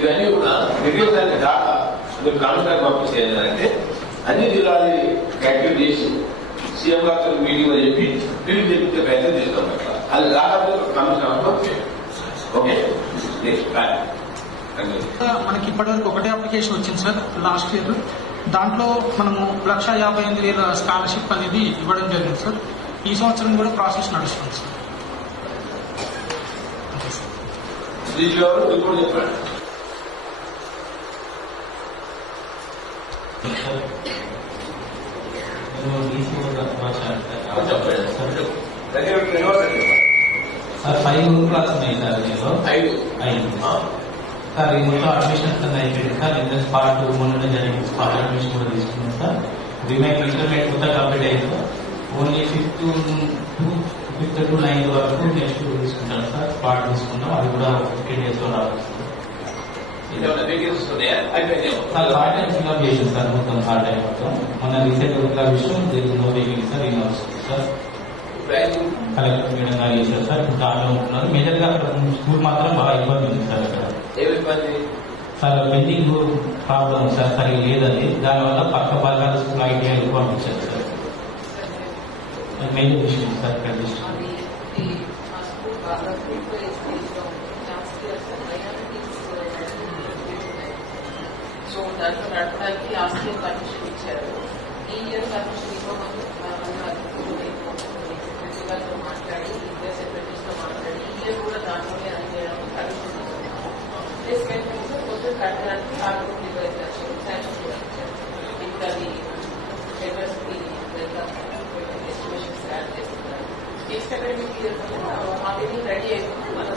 ఇవన్నీ కూడా డీటెయిల్స్ అనే డాటా మీరు కాంట్రాక్ట్ పంపించేయాలంటే అన్ని జిల్లాలు యాక్టివేట్ చేసి సీఎం గారితో మీటింగ్ లో చెప్పి ఫీల్డ్ చెప్తే ప్రయత్నం చేస్తాం. అట్లా అది దాదాపు కమిషన్ ఓకే. మనకి ఇప్పటివరకు ఒకటే అప్లికేషన్ వచ్చింది సార్ లాస్ట్ ఇయర్. దాంట్లో మనము 1,58,000 స్కాలర్షిప్ అనేది ఇవ్వడం జరిగింది సార్. ఈ సంవత్సరం కూడా ప్రాసెస్ నడుస్తుంది సార్. సార్ 5 క్లాస్ ఉన్నాయి సార్. నేను 5 సార్ ఈ మొత్తం అడ్మిషన్స్ అన్నీ అయిపోయింది సార్. ఇంట్రెస్ట్ పార్ట్ మొన్న జరిగింది, స్పాట్ అడ్మిషన్ కూడా తీసుకున్నాం సార్. రిమైనింగ్ ఇంటర్మీడియట్ మొత్తం కంప్లీట్ అయింది sir. Only 5th to 9th వరకు నెక్స్ట్ తీసుకుంటాను సార్. స్పాట్ తీసుకుంటాం, అది కూడా 15 days లో రావచ్చు సార్. హార్డ్ టైం ఫిల్అప్ చేసింది సార్, మొత్తం హార్డ్ టైం మొత్తం. మొన్న రీసెంట్ ఫిల్అప్ విషయం no vacancy sir. University sir collector madam గారు చేశారు సార్. దాంట్లో ఉంటున్నారు. మేజర్ గా స్కూల్ మాత్రం బాగా ఇబ్బంది ఉంది సార్. అక్కడ సార్ పెండింగ్ ప్రాబ్లం సార్ సరిగ్గా లేదండి. దానివల్ల పక్క భాగాల స్కూల్ ఐటీఐ పంపించారు సార్. మేజర్ విషయం సార్. సో దాంట్లో నడపడానికి లాస్ట్ ఇయర్ పర్మిషన్ ఇచ్చారు. ఈ ఇయర్ పర్మిషన్ ఇవ్వమని ప్రిన్సిపల్తో మాట్లాడి, ఇద్దరు సెక్రటరీస్ తో మాట్లాడి ఈ ఇయర్ కూడా దాంట్లోనే రన్ చేయడానికి పర్మిషన్ ఇస్తున్నాము. ప్లస్ ఏంటంటే కొంచెం కట్టడానికి 6,25 లక్షలు శాంక్షన్ కూడా ఇచ్చారు. ఇంకా అది లెటర్స్ కి ఎస్టిమేషన్ స్టార్ట్ చేస్తున్నారు. Next academic year already ready అయిపోతే మన